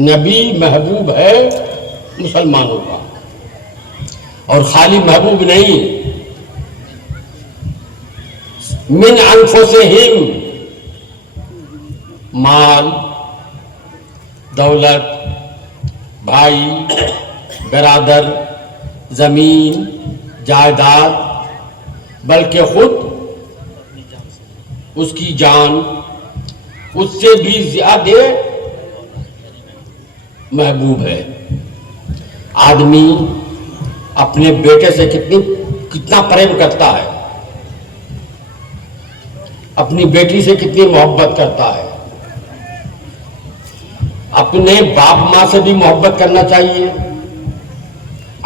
نبی محبوب ہے مسلمانوں کا، اور خالی محبوب نہیں، من انفسہم، مال، دولت، بھائی، برادر، زمین، جائیداد، بلکہ خود اس کی جان اس سے بھی زیادہ محبوب ہے۔ آدمی اپنے بیٹے سے کتنا پریم کرتا ہے، اپنی بیٹی سے کتنی محبت کرتا ہے، اپنے باپ ماں سے بھی محبت کرنا چاہیے۔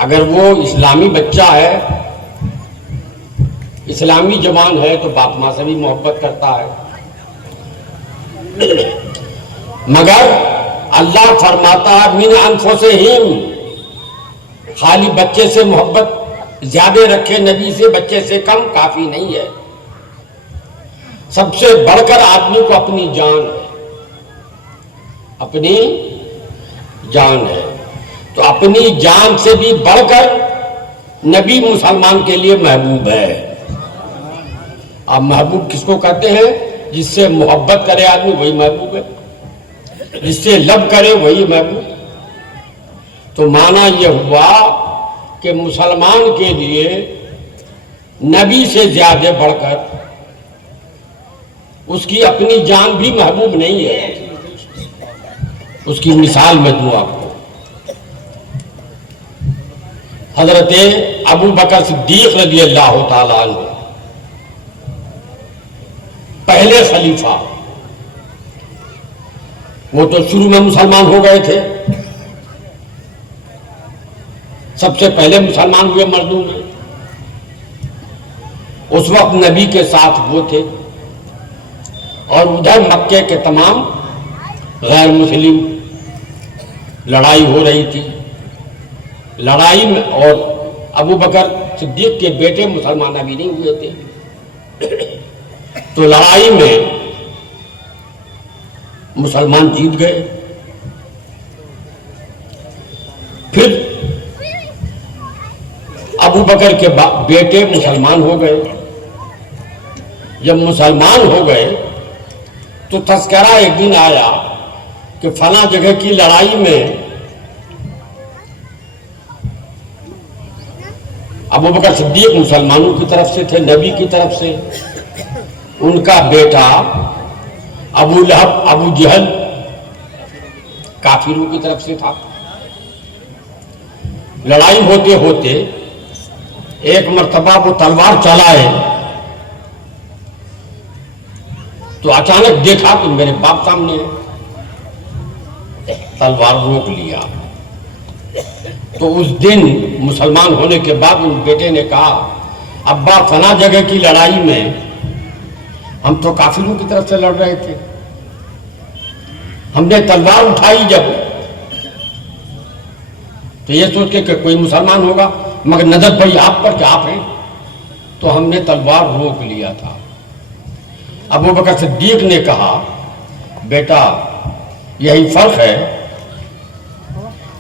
اگر وہ اسلامی بچہ ہے، اسلامی جوان ہے، تو باپ ماں سے بھی محبت کرتا ہے۔ مگر اللہ فرماتا ہے من انفسہم، خالی بچے سے محبت زیادہ رکھے نبی سے، بچے سے کم کافی نہیں ہے۔ سب سے بڑھ کر آدمی کو اپنی جان ہے، اپنی جان ہے، تو اپنی جان سے بھی بڑھ کر نبی مسلمان کے لیے محبوب ہے۔ اب محبوب کس کو کہتے ہیں؟ جس سے محبت کرے آدمی وہی محبوب ہے، جس سے لب کرے وہی محبوب۔ تو معنی یہ ہوا کہ مسلمان کے لیے نبی سے زیادہ بڑھ کر اس کی اپنی جان بھی محبوب نہیں ہے۔ اس کی مثال میں دوں آپ کو، حضرت ابو بکر صدیق رضی اللہ تعالیٰ عنہ، پہلے خلیفہ، وہ تو شروع میں مسلمان ہو گئے تھے، سب سے پہلے مسلمان ہوئے مردوں میں۔ اس وقت نبی کے ساتھ وہ تھے، اور ادھر مکے کے تمام غیر مسلم لڑائی ہو رہی تھی۔ لڑائی میں، اور ابو بکر صدیق کے بیٹے مسلمان ابھی نہیں ہوئے تھے، تو لڑائی میں مسلمان جیت گئے۔ پھر ابو بکر کے بیٹے مسلمان ہو گئے۔ جب مسلمان ہو گئے تو تذکرہ ایک دن آیا کہ فلاں جگہ کی لڑائی میں ابو بکر صدیق مسلمانوں کی طرف سے تھے، نبی کی طرف سے، ان کا بیٹا ابو لہب، ابو جہل کافروں کی طرف سے تھا۔ لڑائی ہوتے ہوتے ایک مرتبہ وہ تلوار چلائے تو اچانک دیکھا کہ میرے باپ سامنے ہے، تلوار روک لیا۔ تو اس دن مسلمان ہونے کے بعد ان بیٹے نے کہا، ابا فلاں جگہ کی لڑائی میں ہم تو کافروں کی طرف سے لڑ رہے تھے، ہم نے تلوار اٹھائی جب، تو یہ سوچ کے کہ کوئی مسلمان ہوگا، مگر نظر پڑی آپ پر کہ آپ ہیں، تو ہم نے تلوار روک لیا تھا۔ ابو بکر صدیق نے کہا، بیٹا یہی فرق ہے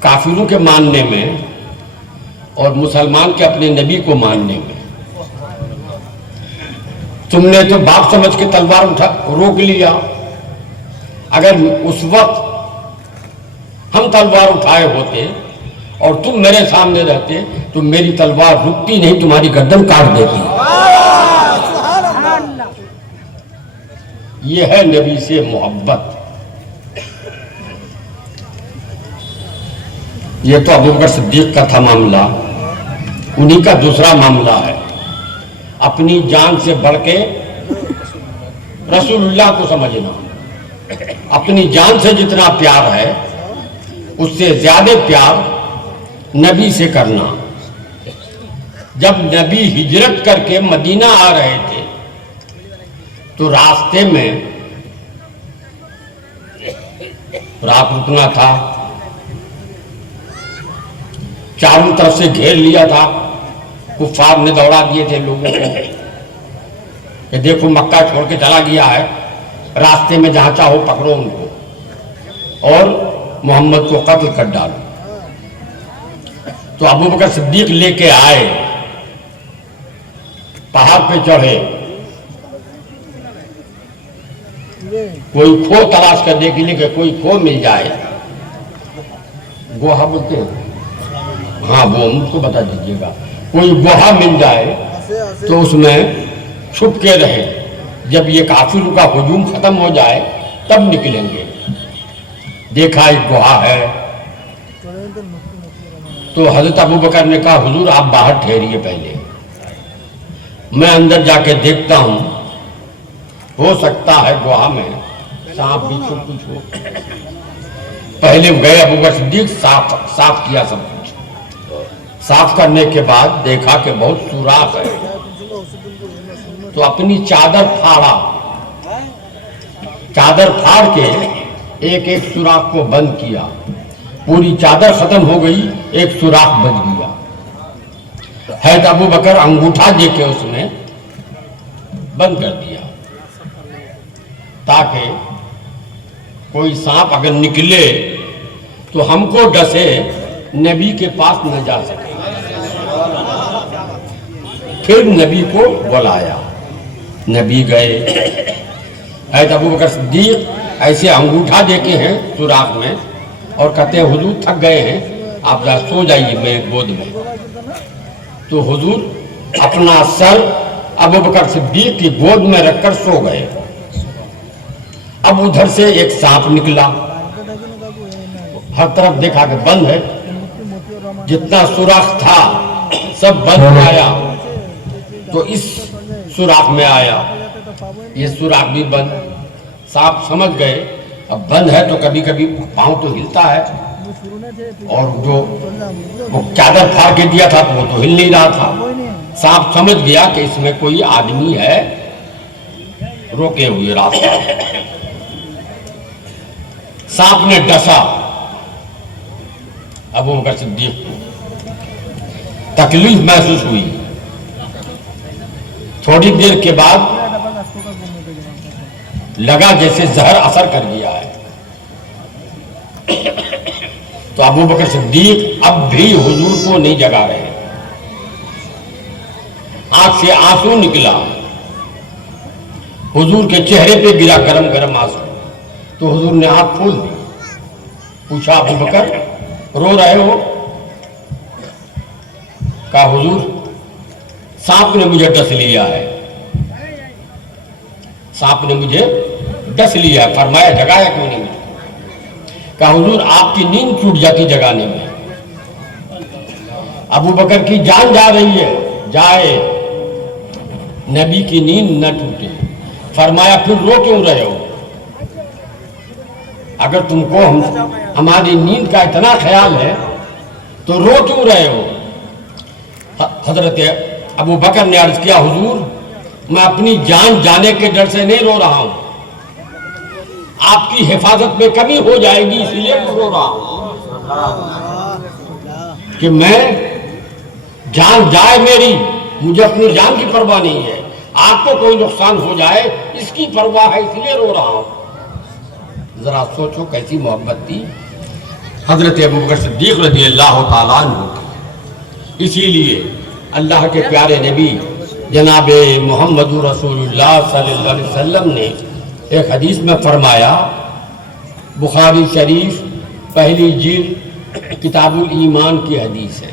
کافروں کے ماننے میں اور مسلمان کے اپنے نبی کو ماننے میں۔ تم نے تو باپ سمجھ کے تلوار روک لیا، اگر اس وقت ہم تلوار اٹھائے ہوتے اور تم میرے سامنے رہتے تو میری تلوار رکتی نہیں، تمہاری گردن کاٹ دیتی۔ یہ ہے نبی سے محبت۔ یہ تو ابو بکر صدیق کا تھا معاملہ، انہی کا دوسرا معاملہ ہے اپنی جان سے بڑھ کے رسول اللہ کو سمجھنا۔ اپنی جان سے جتنا پیار ہے اس سے زیادہ پیار نبی سے کرنا۔ جب نبی ہجرت کر کے مدینہ آ رہے تھے تو راستے میں رات رکنا تھا، چاروں طرف سے گھیر لیا تھا، کفار نے دوڑا دیے تھے لوگوں کو کہ دیکھو مکہ چھوڑ کے چلا گیا ہے، راستے میں جہاں چاہو پکڑو ان کو۔ اور محمد کو قتل کر ڈالو۔ تو ابو بکر صدیق لے کے آئے، پہاڑ پہ چڑھے، کوئی کھو تلاش کرنے کے لیے کہ کوئی کھو مل جائے، گوہا بولتے ہیں، ہاں وہ مجھ کو بتا دیجیے گا، کوئی گوہا مل جائے تو اس میں چھپ کے رہے، جب یہ کافروں کا ہجوم ختم ہو جائے تب نکلیں گے۔ دیکھا ایک گوہا ہے، تو حضرت ابو بکر نے کہا حضور آپ باہر ٹھہریے، پہلے میں اندر جا کے دیکھتا ہوں، ہو سکتا ہے گوہا میں سانپ بھی چھپ کچھ ہو۔ پہلے گئے ابو بکر صدیق، صاف کیا سب کچھ، صاف کرنے کے بعد دیکھا کہ بہت سوراخ ہے، تو اپنی چادر پھاڑا، چادر پھاڑ کے ایک ایک سوراخ کو بند کیا، پوری چادر ختم ہو گئی، ایک سوراخ بچ گیا۔ حضرت ابو بکر انگوٹھا دے کے اس نے بند کر دیا، تاکہ کوئی سانپ اگر نکلے تو ہم کو ڈسے، نبی کے پاس نہ جا سکے۔ پھر نبی کو بلایا، نبی گئے، حضرت ابو بکر صدیق ایسے انگوٹھا دے کے ہیں سوراخ میں، اور کہتے ہیں حضور تھک گئے ہیں، آپ ذرا سو جائیے میرے گود میں۔ تو حضور اپنا سر ابو بکر صدیق کی گود میں رکھ کر سو گئے۔ اب ادھر سے ایک سانپ نکلا، ہر طرف دیکھا کہ بند ہے، جتنا سوراخ تھا سب بند آیا، تو اس سوراخ میں آیا، یہ سوراخ بھی بند۔ سانپ سمجھ گئے اب بند ہے تو کبھی کبھی پاؤں تو ہلتا ہے، اور جو وہ چادر پھاڑ کے دیا تھا تو وہ تو ہل نہیں رہا تھا۔ سانپ سمجھ گیا کہ اس میں کوئی آدمی ہے روکے ہوئے راستہ۔ سانپ نے ڈسا ابو بکر صدیق کو، تکلیف محسوس ہوئی، تھوڑی دیر کے بعد لگا جیسے زہر اثر کر گیا ہے۔ تو ابو بکر صدیق اب بھی حضور کو نہیں جگا رہے، آنکھ سے آنسو نکلا، حضور کے چہرے پہ گرا گرم گرم آنسو، تو حضور نے آنکھ کھول دی، پوچھا ابو بکر رو رہے ہو؟ کہا حضور سانپ نے مجھے ڈس لیا ہے، سانپ نے مجھے ڈس لیا ہے۔ فرمایا جگایا کیوں نہیں مجھے؟ کہا حضور آپ کی نیند ٹوٹ جاتی جگانے میں، ابو بکر کی جان جا رہی ہے، جائے، نبی کی نیند نہ ٹوٹے۔ فرمایا پھر رو کیوں رہے ہو؟ اگر تم کو ہماری نیند کا اتنا خیال ہے تو رو کیوں رہے ہو؟ حضرت ابو بکر نے عرض کیا حضور میں اپنی جان جانے کے ڈر سے نہیں رو رہا ہوں، آپ کی حفاظت میں کمی ہو جائے گی اس لیے میں رو رہا ہوں، کہ میں جان جائے میری، مجھے اپنی جان کی پرواہ نہیں ہے، آپ کو کوئی نقصان ہو جائے اس کی پرواہ ہے، اس لیے رو رہا ہوں۔ ذرا سوچو کیسی محبت تھی حضرت ابو بکر صدیق رضی اللہ تعالیٰ عنہ۔ اسی لیے اللہ کے پیارے نبی جناب محمد رسول اللہ صلی اللہ علیہ وسلم نے ایک حدیث میں فرمایا، بخاری شریف پہلی جلد کتاب الایمان کی حدیث ہے،